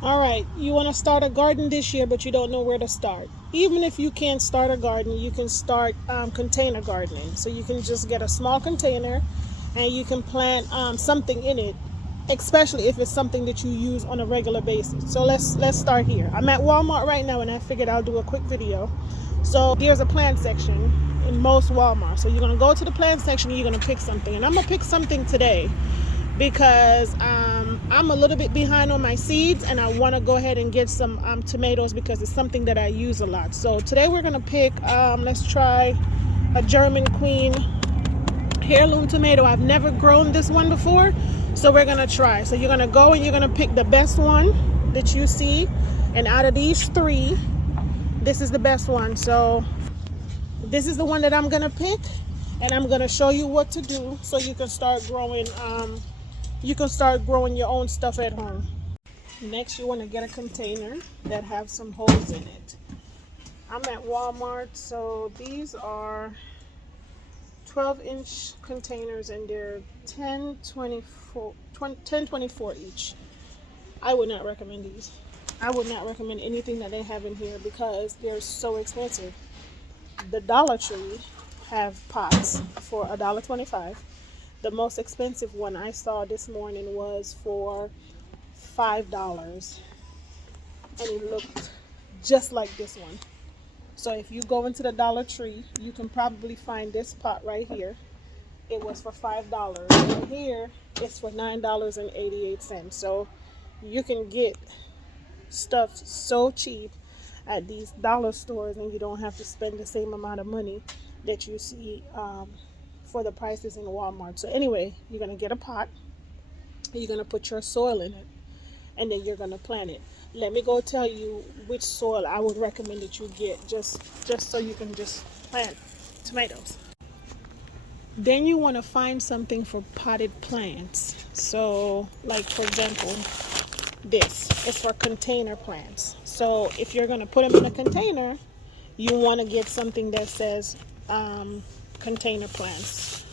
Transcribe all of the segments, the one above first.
All right, you want to start a garden this year, but you don't know where to start. Even if you can't start a garden, you can start container gardening. So you can just get a small container and you can plant something in it, especially if it's something that you use on a regular basis. So let's start here. I'm at Walmart right now and I figured I'll do a quick video. So there's a plant section in most Walmart. So you're going to go to the plant section and you're going to pick something. And I'm going to pick something today because I'm a little bit behind on my seeds and I want to go ahead and get some tomatoes because it's something that I use a lot. So today we're going to pick, let's try a German Queen heirloom tomato. I've never grown this one before, so we're going to try. So you're going to go and you're going to pick the best one that you see. And out of these three, this is the best one. So this is the one that I'm going to pick and I'm going to show you what to do so you can start growing your own stuff at home. Next, you want to get a container that have some holes in it. I'm at Walmart, so these are 12-inch containers and they're 10.24 each. I would not recommend these. I would not recommend anything that they have in here because they're so expensive. The Dollar Tree have pots for $1.25. The most expensive one I saw this morning was for $5, and it looked just like this one. So if you go into the Dollar Tree, you can probably find this pot right here. It was for $5, and here it's for $9.88. So you can get stuff so cheap at these dollar stores, and you don't have to spend the same amount of money that you see for the prices in Walmart. So anyway, you're gonna get a pot. You're gonna put your soil in it and then you're going to plant it. Let me go tell you which soil I would recommend that you get just so you can just plant tomatoes. Then you want to find something for potted plants. So like for example, this is for container plants. So if you're going to put them in a container, you want to get something that says container plants,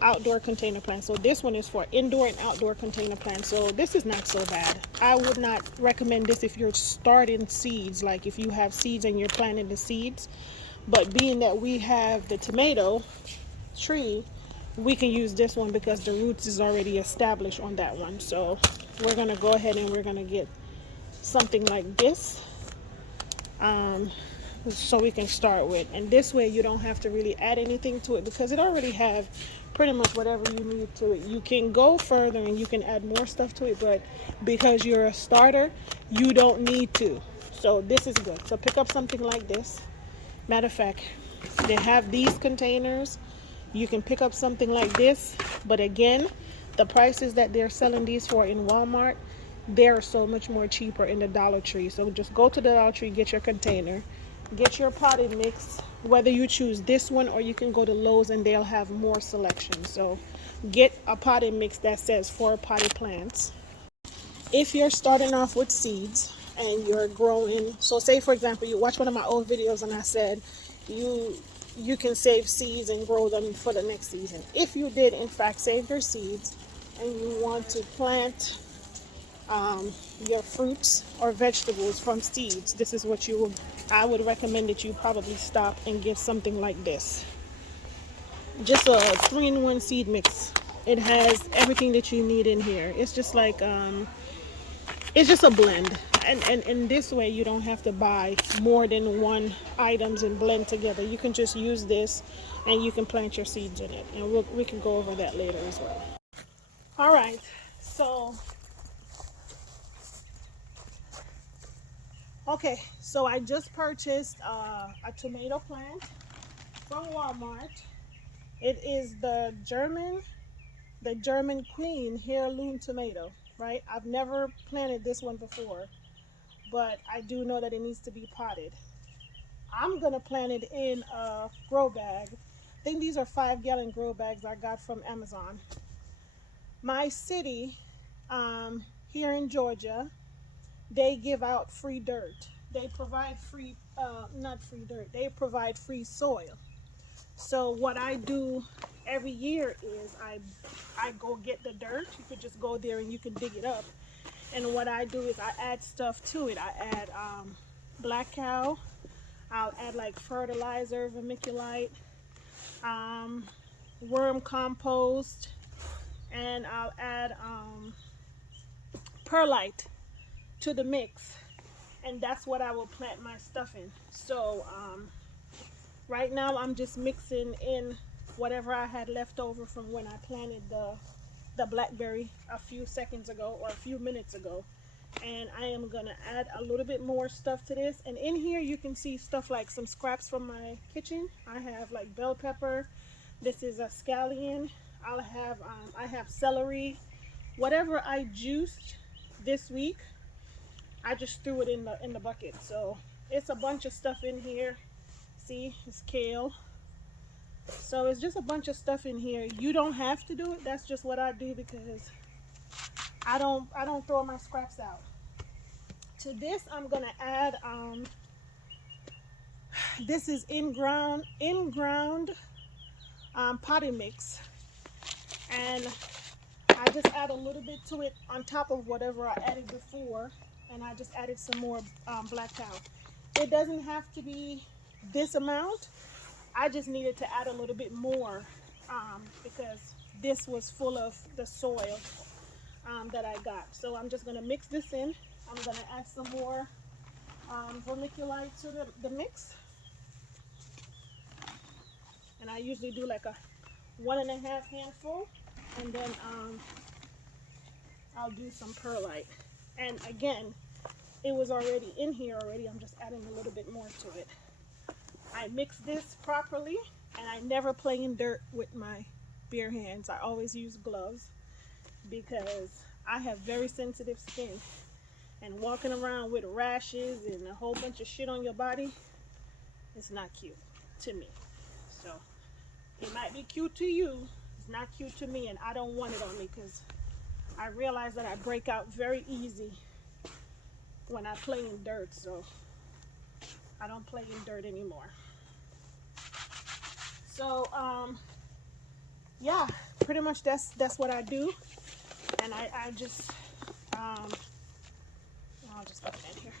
outdoor container plants. So this one is for indoor and outdoor container plants. So this is not so bad. I would not recommend this if you're starting seeds, like if you have seeds and you're planting the seeds. But being that we have the tomato tree, we can use this one because the roots is already established on that one. So we're gonna go ahead and we're gonna get something like this, so we can start with. And this way you don't have to really add anything to it because it already have pretty much whatever you need to it. You can go further and you can add more stuff to it, but because you're a starter, you don't need to. So this is good. So pick up something like this. Matter of fact, they have these containers. You can pick up something like this, but again, the prices that they're selling these for in Walmart, they're so much more cheaper in the Dollar Tree. So just go to the Dollar Tree, get your container, get your potted mix, whether you choose this one or you can go to Lowe's and they'll have more selection. So get a potted mix that says for potted plants. If you're starting off with seeds and you're growing, so say for example you watch one of my old videos and I said you can save seeds and grow them for the next season. If you did in fact save your seeds and you want to plant your fruits or vegetables from seeds, this is what I would recommend that you probably stop and get something like this. Just a 3-in-1 seed mix. It has everything that you need in here. It's just like it's just a blend, and in this way you don't have to buy more than one items and blend together. You can just use this and you can plant your seeds in it, and we can go over that later as well. All right, so okay, so I just purchased a tomato plant from Walmart. It is the German Queen heirloom tomato, right? I've never planted this one before, but I do know that it needs to be potted. I'm gonna plant it in a grow bag. I think these are 5-gallon grow bags I got from Amazon. My city, here in Georgia, they give out free dirt. They provide free, not free dirt, they provide free soil. So what I do every year is I go get the dirt. You could just go there and you can dig it up. And what I do is I add stuff to it. I add black cow. I'll add like fertilizer, vermiculite, worm compost, and I'll add perlite to the mix. And that's what I will plant my stuff in. So right now I'm just mixing in whatever I had left over from when I planted the blackberry a few seconds ago or a few minutes ago. And I am gonna add a little bit more stuff to this. And in here you can see stuff like some scraps from my kitchen. I have like bell pepper. This is a scallion. I have celery. Whatever I juiced this week, I just threw it in the bucket. So it's a bunch of stuff in here. See, it's kale. So it's just a bunch of stuff in here. You don't have to do it. That's just what I do because I don't throw my scraps out. To this I'm gonna add this is in-ground potting mix, and I just add a little bit to it on top of whatever I added before, and I just added some more black cow. It doesn't have to be this amount. I just needed to add a little bit more because this was full of the soil that I got. So I'm just gonna mix this in. I'm gonna add some more vermiculite to the mix. And I usually do like a 1.5 handful, and then I'll do some perlite. And again, it was already in here already. I'm just adding a little bit more to it. I mix this properly, and I never play in dirt with my bare hands. I always use gloves because I have very sensitive skin, and walking around with rashes and a whole bunch of shit on your body is not cute to me. So it might be cute to you, it's not cute to me, and I don't want it on me because I realize that I break out very easy when I play in dirt. So I don't play in dirt anymore. So yeah, pretty much that's what I do. And I just I'll just put it in here.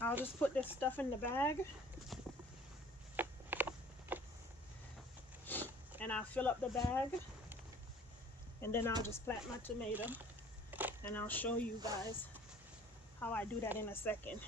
I'll just put this stuff in the bag, and I'll fill up the bag, and then I'll just plant my tomato, and I'll show you guys how I do that in a second.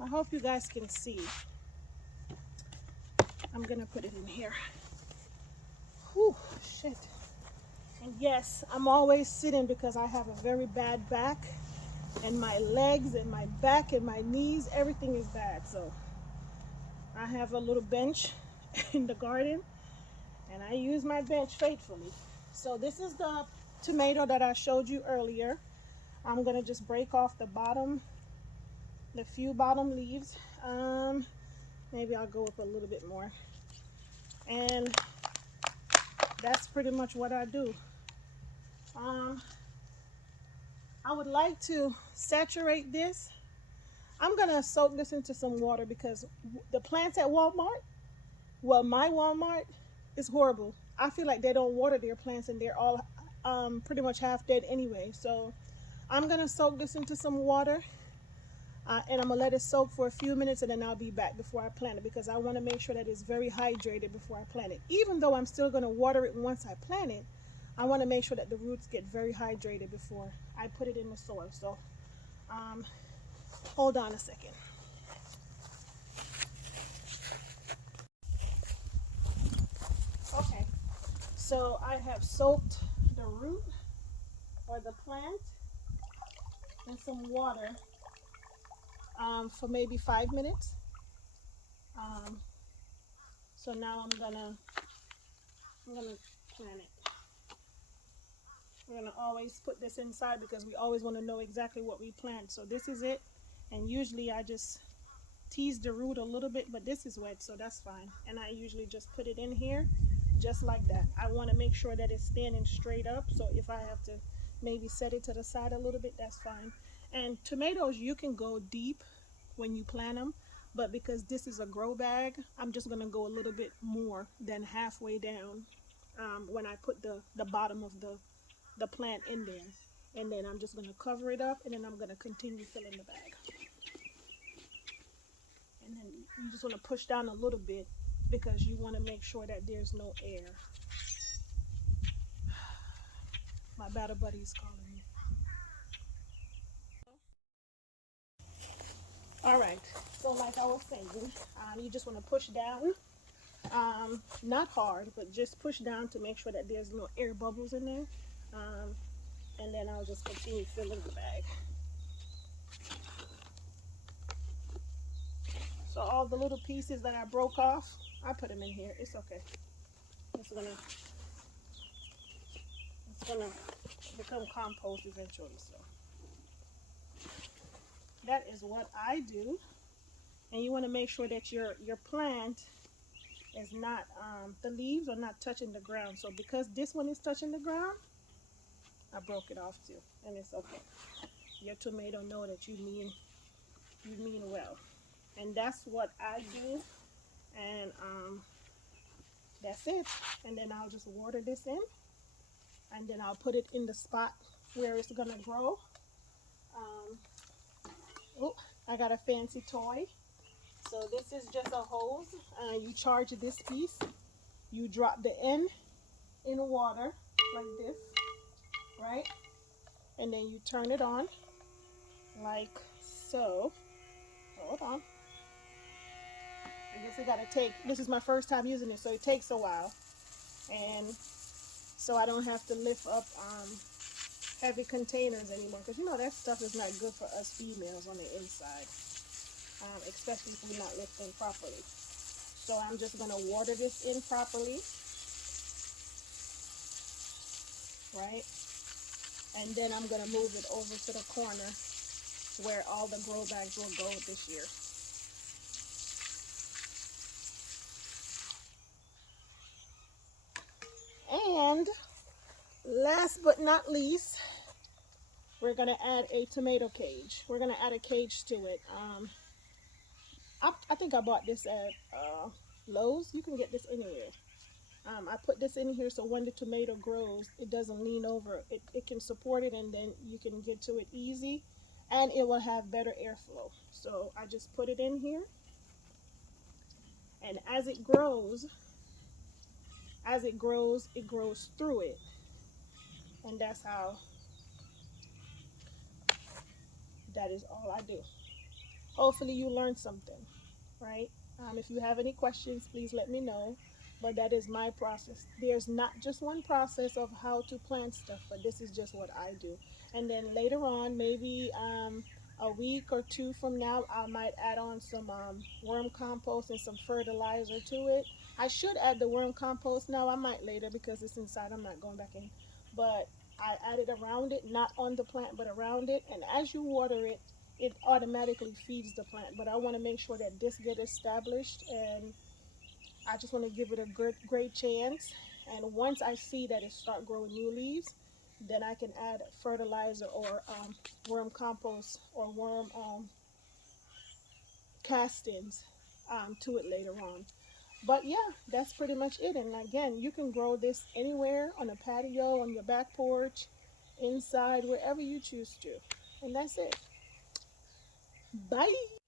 I hope you guys can see. I'm gonna put it in here. Whew, shit. And yes, I'm always sitting because I have a very bad back, and my legs and my back and my knees, everything is bad. So I have a little bench in the garden, and I use my bench faithfully. So this is the tomato that I showed you earlier. I'm gonna just break off the bottom, the few bottom leaves. Maybe I'll go up a little bit more. And that's pretty much what I do. I would like to saturate this. I'm gonna soak this into some water because the plants at Walmart, well, my Walmart is horrible. I feel like they don't water their plants, and they're all pretty much half dead anyway. So I'm gonna soak this into some water, and I'm gonna let it soak for a few minutes, and then I'll be back before I plant it because I want to make sure that it's very hydrated before I plant it. Even though I'm still gonna water it once I plant it, I want to make sure that the roots get very hydrated before I put it in the soil. So hold on a second. Okay, so I have soaked the root or the plant in some water for maybe 5 minutes. So now I'm gonna I'm gonna plant it. We're gonna always put this inside because we always want to know exactly what we plant. So this is it, and usually I just tease the root a little bit, but this is wet, so that's fine. And I usually just put it in here just like that. I want to make sure that it's standing straight up, so if I have to maybe set it to the side a little bit, that's fine. And tomatoes, you can go deep when you plant them, but because this is a grow bag, I'm just gonna go a little bit more than halfway down when I put the bottom of the plant in there. And then I'm just gonna cover it up, and then I'm gonna continue filling the bag. And then you just want to push down a little bit because you want to make sure that there's no air. My battle buddy is calling me. All right, so like I was saying, you just want to push down, not hard, but just push down to make sure that there's no air bubbles in there. And then I'll just continue filling the bag. So all the little pieces that I broke off, I put them in here. It's okay. It's gonna become compost eventually. So that is what I do. And you want to make sure that your plant is not the leaves are not touching the ground. So because this one is touching the ground, I broke it off too, and it's okay. Your tomato know that you mean well. And that's what I do. And that's it. And then I'll just water this in, and then I'll put it in the spot where it's gonna grow. Oh, I got a fancy toy. So this is just a hose. You charge this piece. You drop the end in the water like this, right? And then you turn it on like so. Hold on. I guess it gotta take, this is my first time using it, so it takes a while. And so I don't have to lift up heavy containers anymore, because you know that stuff is not good for us females on the inside, especially if we're not lifting properly. So I'm just gonna water this in properly, right? And then I'm gonna move it over to the corner where all the grow bags will go this year. And last but not least, we're gonna add a tomato cage. We're gonna add a cage to it. I think I bought this at Lowe's. You can get this anywhere. I put this in here so when the tomato grows, it doesn't lean over. It can support it, and then you can get to it easy, and it will have better airflow. So I just put it in here, and as it grows, it grows through it. And that's how, that is all I do. Hopefully you learned something, right? If you have any questions, please let me know. But that is my process. There's not just one process of how to plant stuff, but this is just what I do. And then later on, maybe a week or two from now, I might add on some worm compost and some fertilizer to it. I should add the worm compost now. I might later because it's inside. I'm not going back in. But I added around it, not on the plant, but around it. And as you water it, it automatically feeds the plant. But I want to make sure that this gets established, and I just want to give it a great chance. And once I see that it start growing new leaves, then I can add fertilizer or worm compost or worm castings to it later on. But yeah, that's pretty much it. And again, you can grow this anywhere, on a patio, on your back porch, inside, wherever you choose to. And that's it. Bye.